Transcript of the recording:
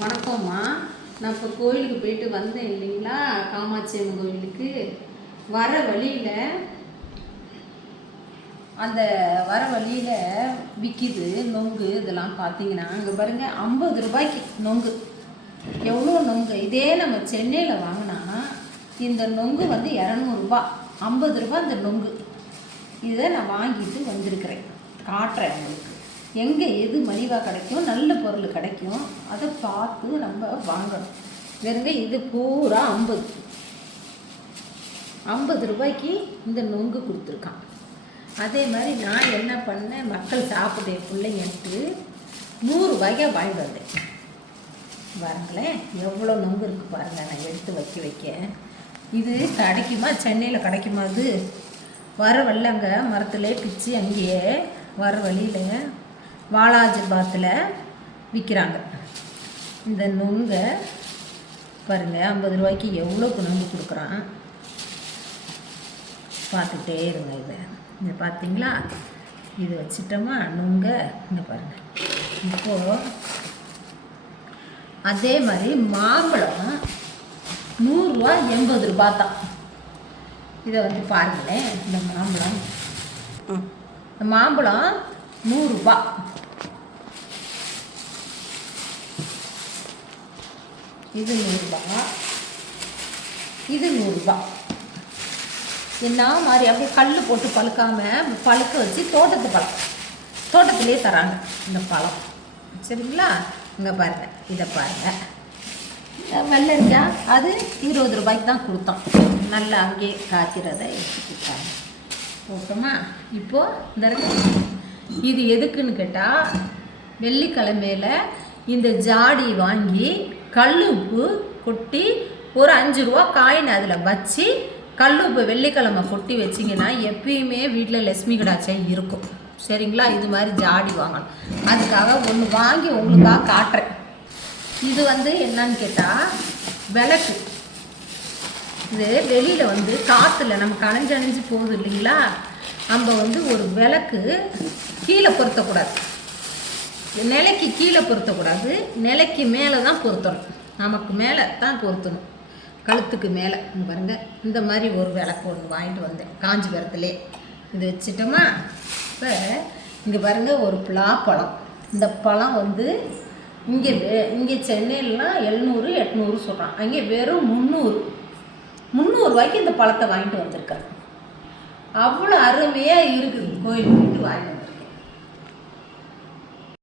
வணக்கம்மா. நான் இப்போ கோயிலுக்கு போயிட்டு வந்தேன் இல்லைங்களா? காமாட்சி அம்மன் கோயிலுக்கு. வர வழியில் அந்த வர வழியில் விற்கிது நொங்கு இதெல்லாம் பார்த்தீங்கன்னா. அங்கே பாருங்கள் ஐம்பது ரூபாய்க்கு நொங்கு. எவ்வளோ நொங்கு? இதே நம்ம சென்னையில் வாங்கினா இந்த நொங்கு வந்து இரநூறுபா. ஐம்பது ரூபா இந்த நொங்கு. இதை நான் வாங்கிட்டு வந்திருக்கிறேன். காட்டுறேன் உங்களுக்கு. எங்கே எது மலிவாக கிடைக்கும் நல்ல பொருள் கிடைக்கும் அதை பார்த்து நம்ம வாங்கணும். வெறுங்க இது பூரா ஐம்பது. ஐம்பது ரூபாய்க்கு இந்த நொங்கு கொடுத்துருக்கான். அதே மாதிரி நான் என்ன பண்ணேன் மக்கள் சாப்பிட்ற பிள்ளைங்கன்ட்டு நூறுரூபாய்க்கா வாங்கி வந்தேன். பாருங்களேன் எவ்வளோ நொங்கு இருக்குது பாருங்கள் நான் எடுத்து வைக்க வைக்க. இது கிடைக்குமா? சென்னையில் கிடைக்குமா அது? வர வழிலங்க மரத்துலேயே பிச்சு அங்கேயே வர வழியில் வாலாஜபாத்தில் விற்கிறாங்க இந்த நுங்கை பாருங்கள் ஐம்பது ரூபாய்க்கு எவ்வளோக்கு நொங்கு கொடுக்குறான்? பார்த்துக்கிட்டே இருங்க இதை. இதை பார்த்தீங்களா இது வச்சிட்டோமா நுங்க? இங்கே பாருங்கள் இப்போது அதே மாதிரி மாம்பழம் நூறுரூவா எண்பது ரூபா தான். இதை வந்து பாருங்களேன் இந்த மாம்பழம். இந்த மாம்பழம் நூறுரூபா இது நூறுரூபா இது நூறுரூபா என்ன மாதிரி அப்படியே கல் போட்டு பழுக்காமல் பழுக்க வச்சு தோட்டத்து பழம். தோட்டத்திலே தராங்க இந்த பழம். சரிங்களா? இங்கே பாருங்கள் இதை பாருங்கள் வெள்ளரிக்காய் அது இருபது ரூபாய்க்கு தான் கொடுத்தோம். நல்லா அங்கேயே காய்ச்சிறத எடுத்து கொடுத்தாங்க ஓகேம்மா இப்போது இந்த இது எதுக்குன்னு கேட்டால் வெள்ளிக்கிழமையில் இந்த ஜாடி வாங்கி கல் உப்பு கொட்டி ஒரு அஞ்சு ரூபா காயின் அதில் வச்சு கல் உப்பு வெள்ளிக்கிழமை கொட்டி வச்சிங்கன்னா எப்பயுமே வீட்டில் லட்சுமி கடாச்சை இருக்கும். சரிங்களா? இது மாதிரி ஜாடி வாங்கணும். அதுக்காக ஒன்று வாங்கி உங்களுக்காக காட்டுறேன். இது வந்து என்னன்னு கேட்டால் விளக்கு. இது வெளியில் வந்து காற்றுல நம்ம களைஞ்சு அணிஞ்சு போகுது இல்லைங்களா? நம்ம வந்து ஒரு விளக்கு கீழே பொருத்தக்கூடாது. நிலைக்கு கீழே பொருத்தக்கூடாது. நிலைக்கு மேலே தான் பொருத்தணும். நமக்கு மேலே தான் பொருத்தணும். கழுத்துக்கு மேலே. பாருங்க. இந்த மாதிரி ஒரு விளக்கு ஒன்று வாங்கிட்டு வந்தேன். காஞ்சிபுரத்துலே இது வச்சுட்டோமா? இப்போ இங்கே பாருங்க ஒரு பலாப்பழம். இந்த பழம் வந்து இங்கே இங்கே சென்னையிலலாம் எழுநூறு எட்நூறு சொல்கிறான் அங்கே வெறும் முந்நூறு. முந்நூறுரூவாய்க்கு இந்த பழத்தை வாங்கிட்டு வந்திருக்கேன் அவ்வளோ அருமையாக இருக்குது. கோயில் போயிட்டு வாங்கிட்டு